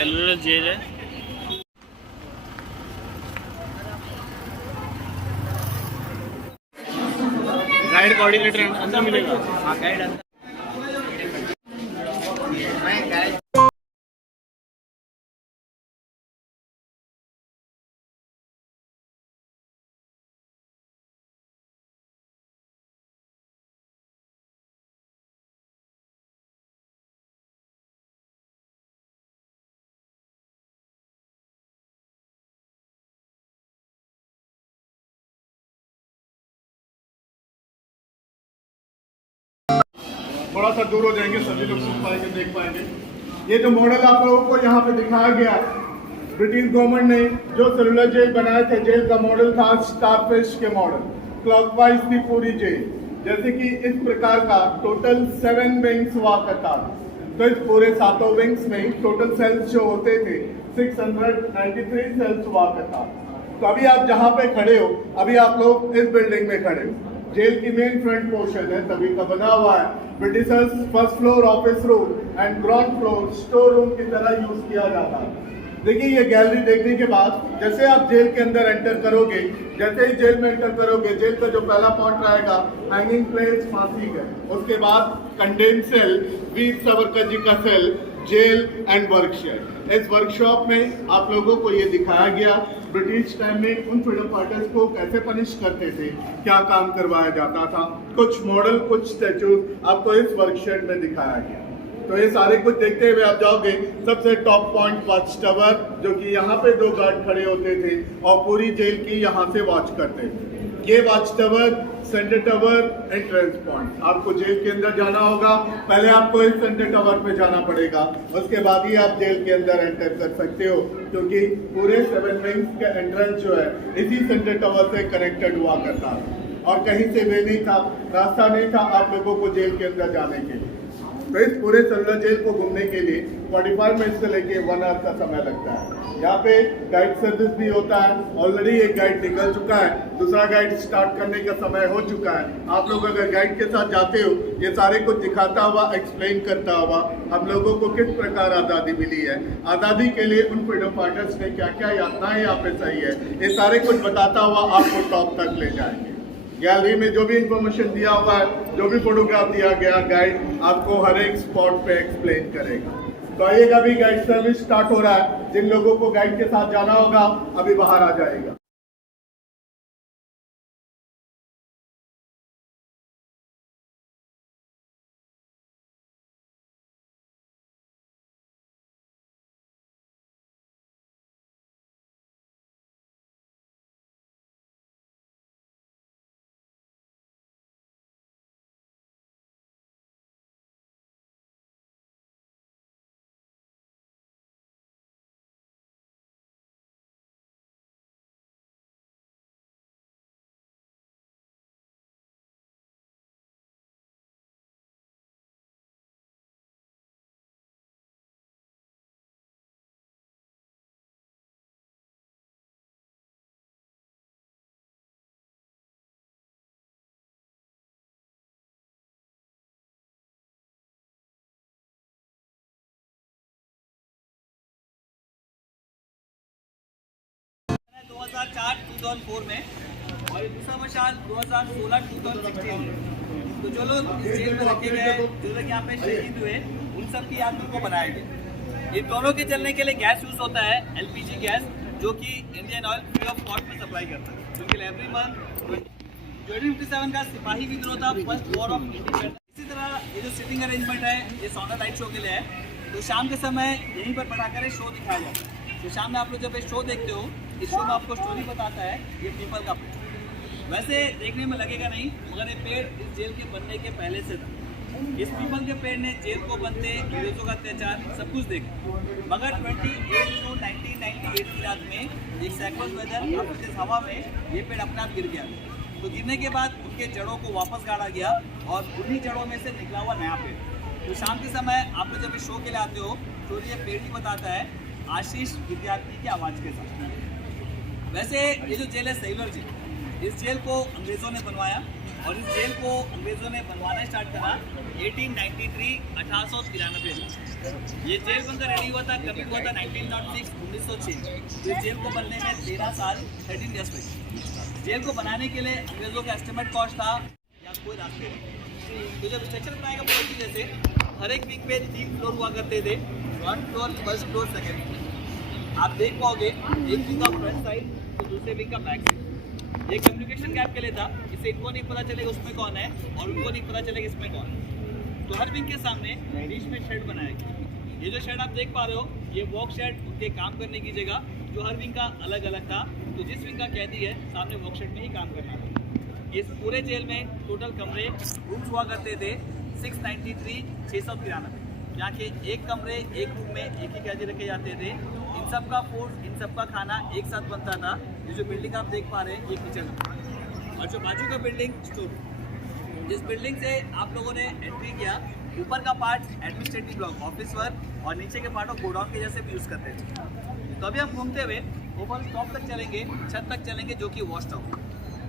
Cellular jail है। Guide coordinator अंदर मिलेगा। हाँ गाइड अंदर। थोड़ा सा दूर हो जाएंगे, सभी लोग सुन पाएंगे, देख पाएंगे। ये जो मॉडल आप लोगों को यहाँ पे दिखाया गया, ब्रिटिश गवर्नमेंट ने जो सेलुलर जेल बनाए थे, जेल का मॉडल था स्टारफिश के मॉडल। क्लॉकवाइज थी पूरी जेल, जैसे कि इस प्रकार का टोटल 7 विंग्स हुआ करता था। तो इस पूरे 7 विंग्स में टोटल सेल्स जो होते थे 693 सेल्स हुआ करता। तो अभी आप जहाँ पे खड़े हो, अभी आप लोग इस बिल्डिंग में खड़े हो। जेल की मेन फ्रंट पोर्शन है, तभी का बना हुआ है। Britishers first floor office room and ground floor store room की तरह यूज किया जाता है। देखिए ये गैलरी देखने के बाद जैसे आप जेल के अंदर एंटर करोगे, जैसे ही जेल में एंटर करोगे, जेल का जो पहला पॉइंट रहेगा हैंगिंग प्लेस, फांसी का। उसके बाद कंडेन सेल, वीर सावरकर जी का सेल, जेल एंड वर्कशॉप। इस वर्कशॉप में आप लोगों को ये दिखाया गया ब्रिटिश टाइम में उन फ्रीडम फाइटर्स को कैसे पनिश करते थे, क्या काम करवाया जाता था। कुछ मॉडल, कुछ स्टैचूज आपको इस वर्कशॉप में दिखाया गया। तो ये सारे कुछ देखते हुए आप जाओगे। सबसे टॉप पॉइंट वॉच टावर, जो कि यहाँ पे 2 गार्ड खड़े होते थे और पूरी जेल की यहाँ से वॉच करते थे। ये watch tower, centre tower, entrance point. आपको जेल के अंदर जाना होगा, पहले आपको इस सेंटर टावर पे जाना पड़ेगा, उसके बाद ही आप जेल के अंदर एंटर कर सकते हो, क्योंकि पूरे 7 विंग्स का एंट्रेंस जो है इसी सेंटर टावर से कनेक्टेड हुआ करता है और कहीं से वे नहीं था, रास्ता नहीं था आप लोगों को जेल के अंदर जाने के लिए। तो इस पूरे सेलुलर जेल को घूमने के लिए 45 मिनट से लेके 1 आवर का समय लगता है। यहाँ पे गाइड सर्विस भी होता है। ऑलरेडी एक गाइड निकल चुका है, दूसरा गाइड स्टार्ट करने का समय हो चुका है। आप लोग अगर गाइड के साथ जाते हो, ये सारे कुछ दिखाता हुआ, एक्सप्लेन करता हुआ हम लोगों को किस प्रकार आज़ादी मिली है, आज़ादी के लिए उन फ्रीडम फाइटर्स ने क्या क्या यातनाएं यहाँ पे सही है, ये सारे कुछ बताता हुआ आपको टॉप तक ले जाएंगे। गैलरी में जो भी इंफॉर्मेशन दिया हुआ है, जो भी फोटोग्राफ दिया गया, गाइड आपको हर एक स्पॉट पे एक्सप्लेन करेगा। तो आइएगा, अभी गाइड सर्विस स्टार्ट हो रहा है। जिन लोगों को गाइड के साथ जाना होगा अभी बाहर आ जाएगा। चार 2004 में और दूसरा मशाल 2016-2016 में। तो जो लोग इस जेल में रखे गए, जो लोग यहाँ पे शहीद हुए, उन सब की याद को बनाया गया। इन दोनों के जलने के लिए गैस यूज होता है, LPG गैस, जो कि Indian oil free of cost में सप्लाई करता है। क्योंकि एवरी मंथ 2057 का सिपाही विद्रोह था, फर्स्ट वॉर ऑफ इंडिपेंडेंस। इसी तरह ये जो सिटिंग अरेंजमेंट है, ये साउंड लाइट शो के लिए है। तो शाम के समय यहीं पर बनाकर शो दिखाया जाता है। तो शाम में आप लोग जब ये शो देखते हो, इस शो में आपको स्टोरी बताता है ये पीपल का पेड़। वैसे देखने में लगेगा नहीं, मगर ये पेड़ इस जेल के बनने के पहले से था। इस पीपल के पेड़ ने जेल को बनते, अंग्रेजों का अत्याचार सब कुछ देखा। मगर 28 जून 1998 की रात में एक साइक्लोन वेदर तेज हवा में ये पेड़ अपने आप गिर गया। तो गिरने के बाद उनके जड़ों को वापस गाड़ा गया और उन्हीं जड़ों में से निकला हुआ नया पेड़। तो शाम के समय आप लोग जब इस शो के लिए आते हो, तो ये पेड़ ही बताता है आशीष विद्यार्थी की आवाज़ के साथ। वैसे ये जो जेल है सेलुलर जेल, इस जेल को अंग्रेज़ों ने बनवाया और इस जेल को अंग्रेज़ों ने बनवाना स्टार्ट करा 1893 1893 में ये जेल बनकर रेडी हुआ था। कभी हुआ था 1906 1906। तो इस जेल को बनने में 13 साल 13 ईयर्स लगे। जेल को बनाने के लिए अंग्रेजों का एस्टिमेट कॉस्ट था या कोई रास्ते नहीं। तो जब स्ट्रक्चर बनाएगा पूरी जैसे हर एक विंग पे 3 फ्लोर हुआ करते थे, 1 floor, first floor, second floor. आप देख पाओगे एक विंग का फ्रंट साइड तो दूसरे विंग का बैक साइड। ये कम्युनिकेशन गैप के लिए था, इससे इनको नहीं पता चलेगा उसमें कौन है और उनको नहीं पता चलेगा इसमें कौन है। तो हर विंग के सामने बीच में शेड बनाया गया। ये जो शेड आप देख पा रहे हो ये वॉक शेड उनके काम करने की जगह, जो हर विंग का अलग अलग था। तो जिस विंग का कैदी है सामने वॉक शेड में ही काम करना था। इस पूरे जेल में टोटल कमरे रूम्स हुआ करते थे 693 693। यहाँ के एक कमरे एक रूम में एक ही कैदी रखे जाते थे। इन सब का फूड, इन सब का खाना एक साथ बनता था। ये जो बिल्डिंग आप देख पा रहे हैं ये किचन है और जो बाजू का बिल्डिंग स्टोर। जिस बिल्डिंग से आप लोगों ने एंट्री किया ऊपर का part administrative block, office work और नीचे के पार्ट को गोडाउन के जैसे भी यूज़ करते थे। तो अभी हम घूमते हुए ऊपर स्टॉप तक चलेंगे, छत तक चलेंगे जो कि वॉश टॉप।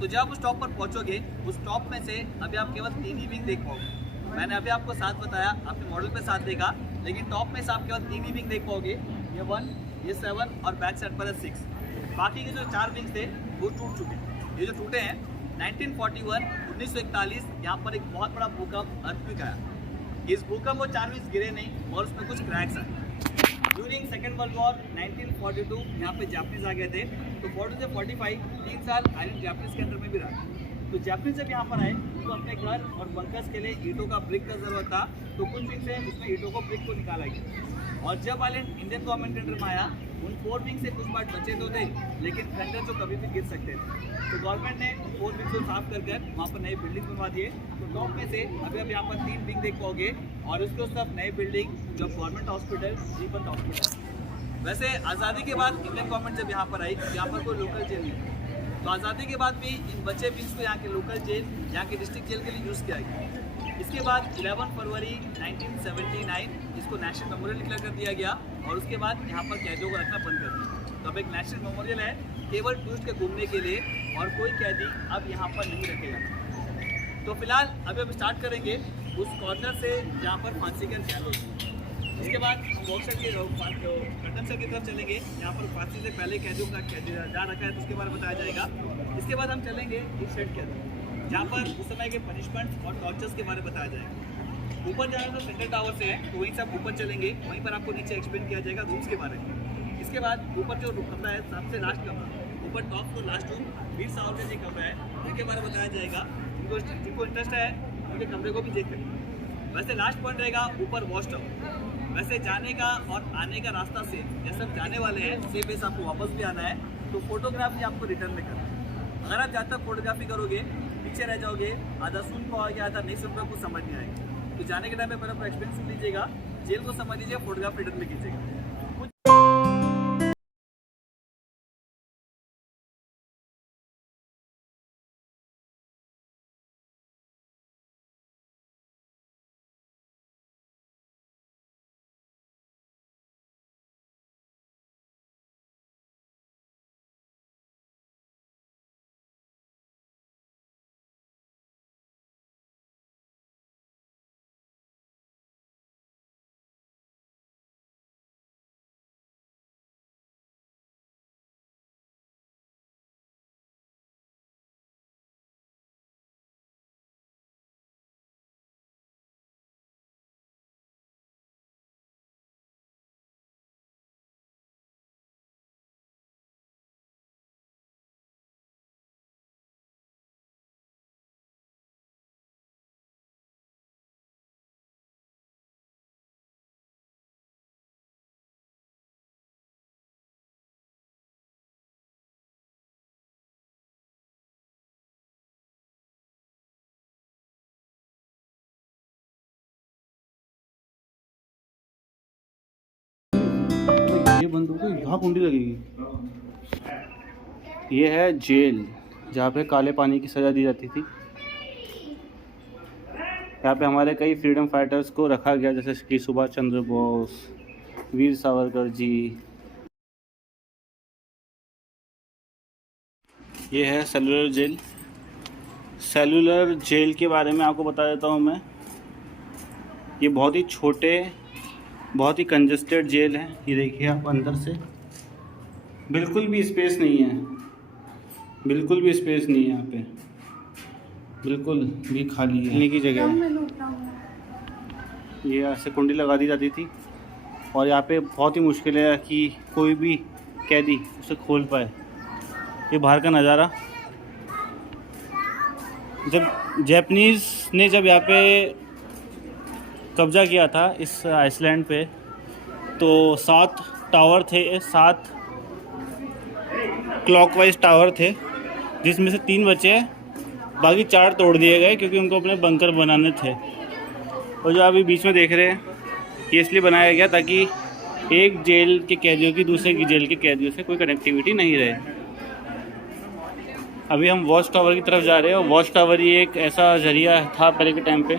तो जब उस टॉप पर पहुंचोगे उस टॉप में से अभी आप केवल 3 ही विंग देख पाओगे। मैंने अभी आपको 7 बताया, आपने मॉडल पे 7 देखा, लेकिन टॉप में से आप केवल 3 ही विंग देख पाओगे। ये 1, ये 7 और बैक साइड पर है 6। बाकी के जो 4 विंग थे वो टूट चुके हैं। ये जो टूटे हैं 1941 1941 यहाँ पर एक बहुत बड़ा भूकंप अर्थक्वेक आया। इस भूकंप वो 4 विंग्स गिरे नहीं और उसमें कुछ क्रैक्स आए। ड्यूरिंग सेकेंड वर्ल्ड वॉर 1942 यहाँ पे जापानीज आ गए थे। तो 40 से 45 3 साल आयरन जापानीज के अंदर में भी रहा। तो जापानीज जब यहाँ पर आए तो अपने घर और बंकर्स के लिए ईंटों का ब्रिक का जरूरत था। तो कुछ विंग से उसमें ईंटों को ब्रिक को निकाला गया। और जब आइलैंड इंडियन गवर्नमेंट के अंडर में आया उन 4 विंग से कुछ पार्ट बचे तो थे, लेकिन खंडर जो कभी भी गिर सकते थे। तो गवर्नमेंट ने उन 4 विंग को साफ कर वहाँ पर नई बिल्डिंग बनवा दिए। तो टॉप में से अभी आप यहाँ पर 3 विंग देख पाओगे और उसके उस तरफ नई बिल्डिंग जो गवर्नमेंट हॉस्पिटल, जीवन हॉस्पिटल। वैसे आज़ादी के बाद इंडियन गवर्नमेंट जब यहाँ पर आई यहाँ पर कोई लोकल जेल नहीं। तो आज़ादी के बाद भी इन बचे विंग्स को यहाँ के लोकल जेल, यहाँ के डिस्ट्रिक्ट जेल के लिए यूज़ किया गया। इसके बाद 11 फरवरी 1979 इसको नेशनल मेमोरियल डिक्लेयर कर दिया गया और उसके बाद यहाँ पर कैदियों को रखना बंद कर दिया। तो अब एक नेशनल मेमोरियल है केवल टूरिस्ट के घूमने के लिए और कोई कैदी अब यहाँ पर नहीं रखेगा। तो फिलहाल अभी हम स्टार्ट करेंगे उस कॉर्नर से जहाँ पर फांसी का गैलोज। इसके बाद बॉक्सर के कर्टन सर की तरफ चलेंगे जहाँ पर फांसी से पहले कैदियों का जा रखा है तो उसके बारे में बताया जाएगा। इसके बाद हम चलेंगे इस शेड के अंदर जहाँ पर उस समय के पनिशमेंट और टॉर्चर्स के बारे में बताया जाएगा। ऊपर जाना तो सेंट्रल टावर से है तो वहीं से आप ऊपर चलेंगे, वहीं पर आपको नीचे एक्सप्लेन किया जाएगा रूम्स के बारे में। इसके बाद ऊपर जो कमरा है सबसे लास्ट कमरा, ऊपर top floor last room Veer Savarkar ji कमरा है, उनके बारे में बताया जाएगा। जिनको इंटरेस्ट है उनके कमरे को भी देख करेंगे। वैसे लास्ट पॉइंट रहेगा ऊपर वॉश टावर। वैसे जाने का और आने का रास्ता सेम, जैसे हम जाने वाले हैं सेम बेस आपको वापस भी आना है। तो फोटोग्राफी आपको रिटर्न में करना है। अगर आप जहाँ तक फोटोग्राफी करोगे पीछे रह जाओगे, आधा सुन पाओगे आधा नहीं सुन पाओगे, कुछ समझ नहीं आएगा। तो जाने के टाइम में पहले अपना एक्सपीरियंस सुन लीजिएगा, जेल को समझ लीजिए, फोटोग्राफ रिटर्न में कीजिएगा। ये बंदूक को यहाँ कुंडी लगेगी। ये है जेल जहाँ पे काले पानी की सज़ा दी जाती थी। यहाँ पे हमारे कई फ्रीडम फाइटर्स को रखा गया जैसे कि सुभाष चंद्र बोस, वीर सावरकर जी। ये है सेलुलर जेल। सेलुलर जेल के बारे में आपको बता देता हूँ मैं। ये बहुत ही छोटे, बहुत ही कंजस्टेड जेल है। ये देखिए आप अंदर से बिल्कुल भी स्पेस नहीं है, बिल्कुल भी स्पेस नहीं है यहाँ पे, बिल्कुल भी खाली है। इन्हीं की जगह है। ये ऐसे कुंडी लगा दी जाती थी और यहाँ पे बहुत ही मुश्किल है कि कोई भी कैदी उसे खोल पाए। ये बाहर का नज़ारा। जब जैपनीज़ ने जब यहाँ पे कब्ज़ा किया था इस आइसलैंड पे, तो 7 टावर थे, 7 क्लॉकवाइज टावर थे, जिसमें से 3 बचे, बाकी 4 तोड़ दिए गए क्योंकि उनको अपने बंकर बनाने थे। और जो अभी बीच में देख रहे हैं, ये इसलिए बनाया गया ताकि एक जेल के कैदियों की दूसरे की जेल के कैदियों से कोई कनेक्टिविटी नहीं रहे। अभी हम वॉच टावर की तरफ जा रहे हैं और वॉच टावर ये एक ऐसा जरिया था पहले के टाइम पे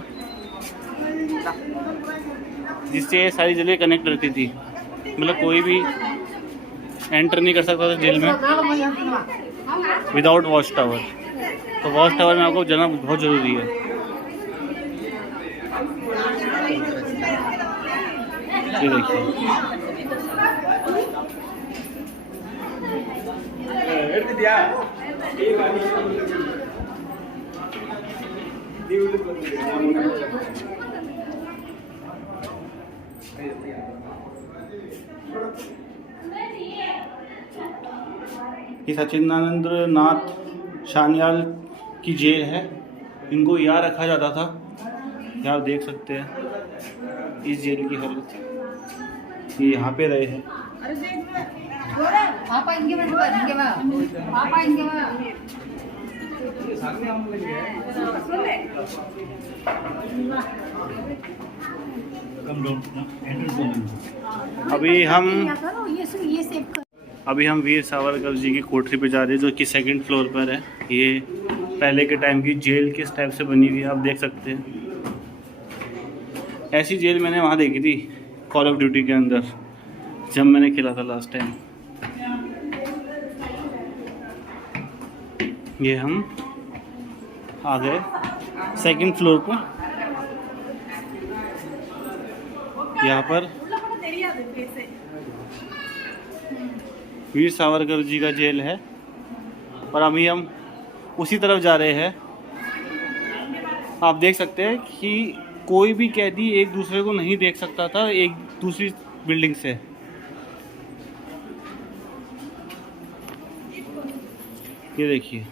जिससे सारी जेलें कनेक्ट रहती थी। मतलब कोई भी एंटर नहीं कर सकता था जेल में विदाउट वॉच टावर। तो वॉच टावर में आपको जाना बहुत ज़रूरी है। ये देखिए, ये सचिदानंद नाथ सान्याल की जेल है। इनको यहाँ रखा जाता था। यहाँ आप देख सकते हैं इस जेल की हालत। ये यहाँ पे रहे हैं। अभी हम वीर सावरकर जी की कोठरी पे जा रहे हैं, जो कि 2nd फ्लोर पर है। ये पहले के टाइम की जेल किस टाइप से बनी हुई है आप देख सकते हैं। ऐसी जेल मैंने वहाँ देखी थी कॉल ऑफ ड्यूटी के अंदर, जब मैंने खेला था लास्ट टाइम। ये हम आ गए 2nd फ्लोर पर। यहाँ पर वीर सावरकर जी का जेल है और अभी हम उसी तरफ जा रहे हैं। आप देख सकते हैं कि कोई भी कैदी एक दूसरे को नहीं देख सकता था एक दूसरी बिल्डिंग से। ये देखिए,